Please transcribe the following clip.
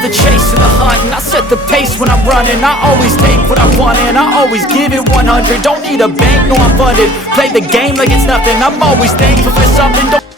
love the chase and the hunt, and I set the pace when I'm running. I always take what I want and I always give it 100. Don't need a bank, no I'm funded. Play the game like it's nothing, I'm always thankful for something. Don't